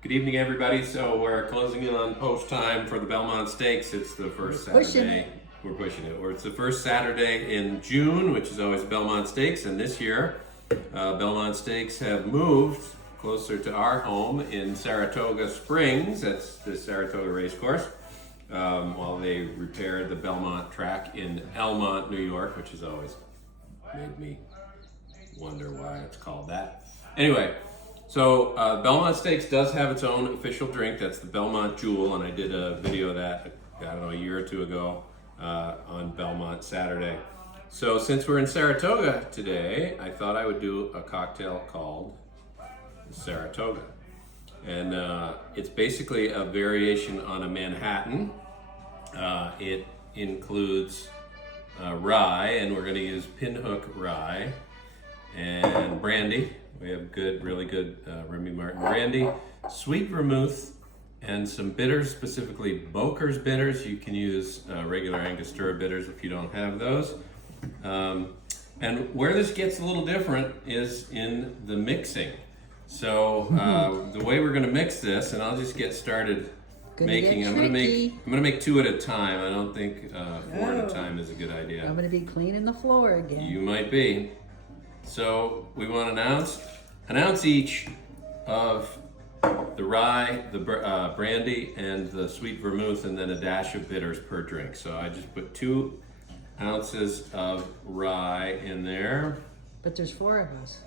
Good evening, everybody. So we're closing in on post time for the Belmont Stakes. It's the first Saturday. We're pushing it. It's the first Saturday in June, which is always Belmont Stakes. And this year, Belmont Stakes have moved closer to our home in Saratoga Springs. That's the Saratoga Racecourse. While they repaired the Belmont track in Belmont, New York, which has always made me wonder why it's called that. Anyway. So Belmont Stakes does have its own official drink. That's the Belmont Jewel, and I did a video of that, I don't know, a year or two ago on Belmont Saturday. So since we're in Saratoga today, I thought I would do a cocktail called Saratoga. And it's basically a variation on a Manhattan. It includes rye, and we're going to use Pinhook rye, and brandy. We have really good Remy Martin brandy, sweet vermouth, and some bitters, specifically Boker's bitters. You can use regular Angostura bitters if you don't have those. And where this gets a little different is in the mixing. So the way we're going to mix this, and I'll just get started making. I'm going to make two at a time. I don't think four at a time is a good idea. I'm going to be cleaning the floor again. You might be. So we want an ounce each of the rye, the brandy, and the sweet vermouth, and then a dash of bitters per drink. So I just put 2 ounces of rye in there. But there's 4 of us.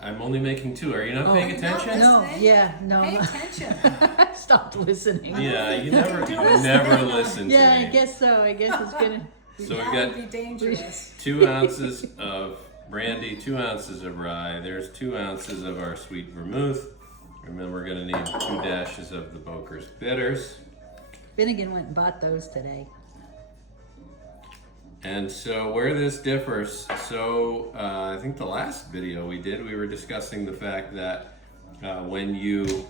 I'm only making 2. Are you not paying attention? No, yeah, no. Pay attention. I stopped listening. Yeah, you never listen to me. Yeah, I guess so. I guess it's gonna. So we've That would got be dangerous. 2 ounces of brandy, 2 ounces of rye. There's 2 ounces of our sweet vermouth. And then we're gonna need 2 dashes of the Boker's bitters. Finnegan went and bought those today. And so where this differs, so I think the last video we did, we were discussing the fact that when you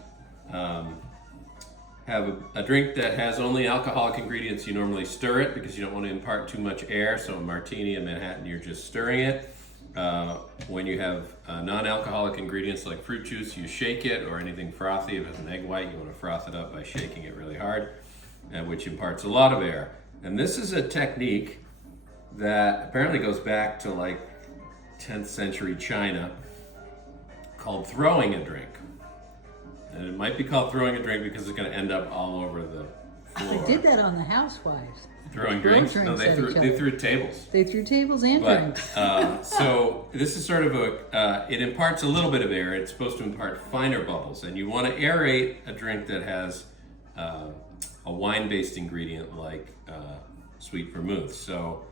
have a drink that has only alcoholic ingredients, you normally stir it because you don't want to impart too much air. So a martini, a Manhattan, you're just stirring it. When you have non-alcoholic ingredients like fruit juice, you shake it, or anything frothy. If it's an egg white, you want to froth it up by shaking it really hard, which imparts a lot of air. And this is a technique that apparently goes back to like 10th century China, called throwing a drink. And it might be called throwing a drink because it's going to end up all over the floor. I did that on the Housewives. Throwing drinks? No, they threw tables. They threw tables and drinks. So this is sort of it imparts a little bit of air. It's supposed to impart finer bubbles. And you want to aerate a drink that has a wine-based ingredient like sweet vermouth. So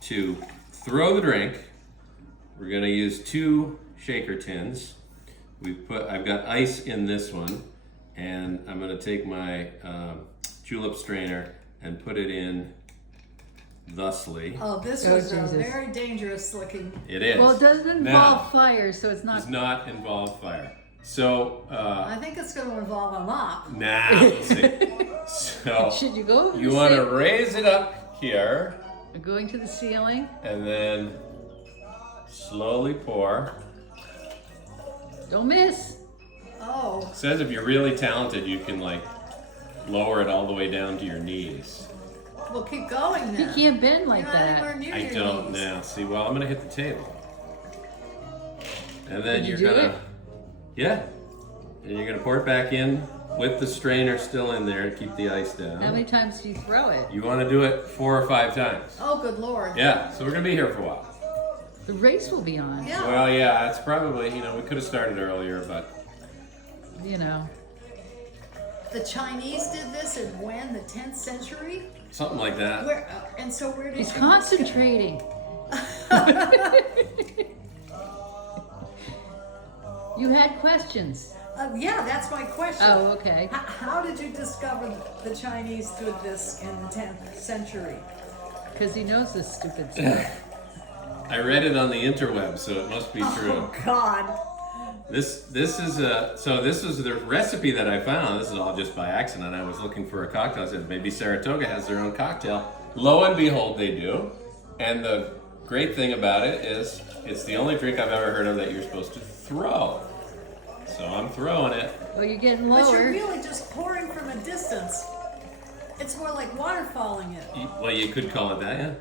to throw the drink, we're going to use 2 shaker tins. I've got ice in this one, and I'm going to take my julep strainer and put it in thusly. Oh, this was a very dangerous looking. It is. Well, it doesn't involve fire, so it's not. Does not involve fire. So I think it's going to involve a mop. nah, we'll see. So Should you go? you want to raise it up here, Going to the ceiling. and then slowly pour. Don't miss. Oh, It says if you're really talented, you can like lower it all the way down to your knees. well, keep going You then. can't bend like You're not anywhere that. near I your don't knees. now. See, well, I'm gonna hit the table, and then Did you you're do gonna, it? yeah, and you're gonna pour it back in with the strainer still in there to keep the ice down. How many times do you throw it? You want to do it 4 or 5 times. Oh, good Lord. Yeah, so we're gonna be here for a while. The race will be on. Yeah. Well, yeah, it's probably, we could have started earlier, but You know. The Chinese did this in when? The 10th century? something like that. Where? And so where did He's you concentrating. You had questions. Yeah, that's my question. Oh, okay. How did you discover the Chinese did this in the 10th century? Because he knows this stupid stuff. I read it on the interweb, so it must be true. Oh, God. This is the recipe that I found. This is all just by accident. I was looking for a cocktail. I said maybe Saratoga has their own cocktail. Lo and behold, they do. And the great thing about it is it's the only drink I've ever heard of that you're supposed to throw. So I'm throwing it. Well, you're getting But you're lower. really just pouring from a distance. It's more like waterfalling it. Well, you could call it that, yeah.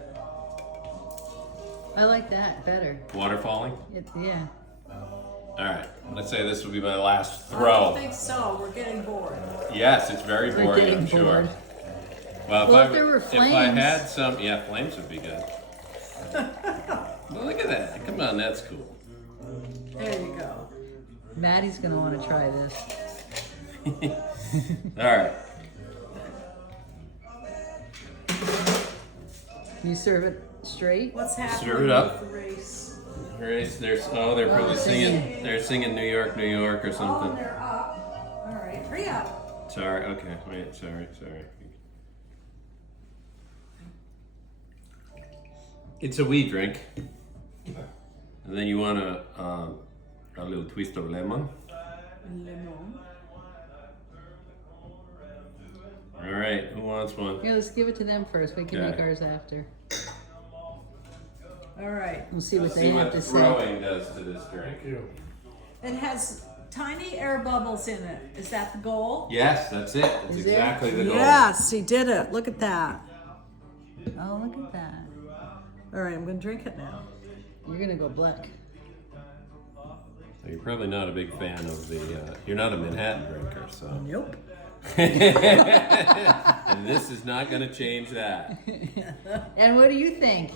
I like that better. Waterfalling. Yeah. All right. Let's say this will be my last I throw. don't think so. We're getting bored. Yes, it's very We're boring, getting I'm sure. bored. Well, Well, if there were if I flames. had some, yeah, flames would be good. Well, look at that. Come on, that's cool. There you go. Maddie's gonna want to try this. All right. You serve it straight. What's happening Serve it up. with the race? They're probably singing. singing. They're singing New York, New York or Oh, something. they're up. All right, hurry up. Sorry. Okay. Wait. Sorry. It's a wee drink, and then you want a little twist of lemon. Lemon. All right. Who wants one? Here, let's give it to them first. We can Okay. make ours after. All right. We'll see what Let's they see have what to say. throwing does to this drink. It has tiny air bubbles in it. Is that the goal? Yes, that's it. That's Is it? exactly the goal. Yes, he did it. Look at that. Oh, look at that. All right, I'm going to drink it now. You're gonna go black. So you're probably not a big fan of the. You're not a Manhattan drinker, so. Nope. And this is not going to change that. And what do you think?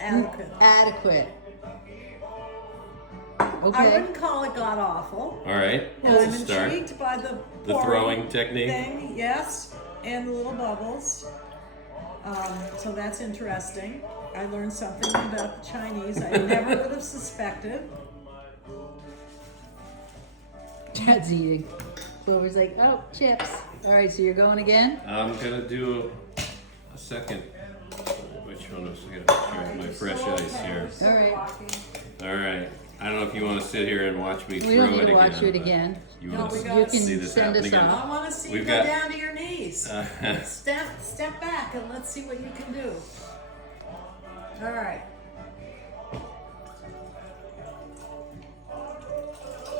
Adequate. Adequate. I Okay. wouldn't call it god awful. All right, And that's I'm a start. intrigued by the The throwing technique. thing, yes, and the little bubbles. So that's interesting. I learned something about the Chinese I never would have suspected. Chad's eating. Clover's like, oh, chips. All right, so you're going again? I'm going to do a second. Which one was I going to my fresh ice here? All right. All right. I don't know if you want to sit here and watch me We throw don't need it to watch again. it again. You No, want we to got- You Let's can see this send happen us again. off. I want to see We've you go got- down to your knees. Step back and let's see what you can do. All right.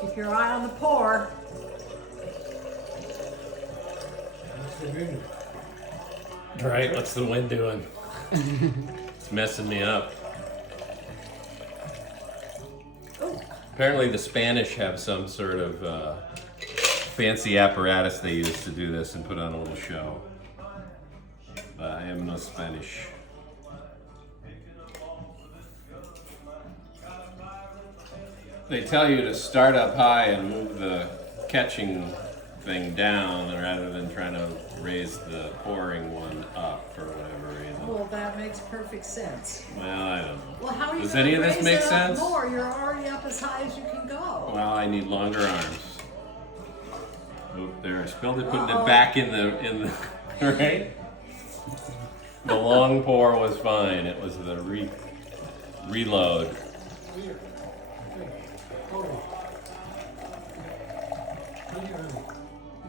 Keep your eye on the pour. All right, what's the wind doing? It's messing me up. Oh, Apparently the Spanish have some sort of fancy apparatus they use to do this and put on a little show. But I am no Spanish. They tell you to start up high and move the catching thing down rather than trying to raise the pouring one up for whatever reason. well, that makes perfect sense. Well, I don't know. Well, how are you Does going any to of this raise make it sense? up more? You're already up as high as you can go. Well, I need longer arms. Oop, there, I spilled it, putting Uh-oh. it back in the right? The long pour was fine. It was the reload.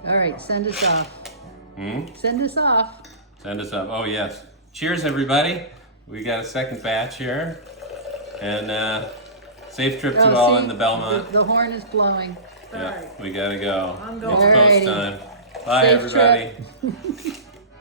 All right, send us off. Send us off. Send us up. Oh, yes. Cheers, everybody. We got a second batch here. And safe trip to Oh, all see? in the Belmont. The horn is blowing. Yeah, Alright. we gotta go. I'm It's going. post Alrighty. time. Bye, Safe everybody. trip.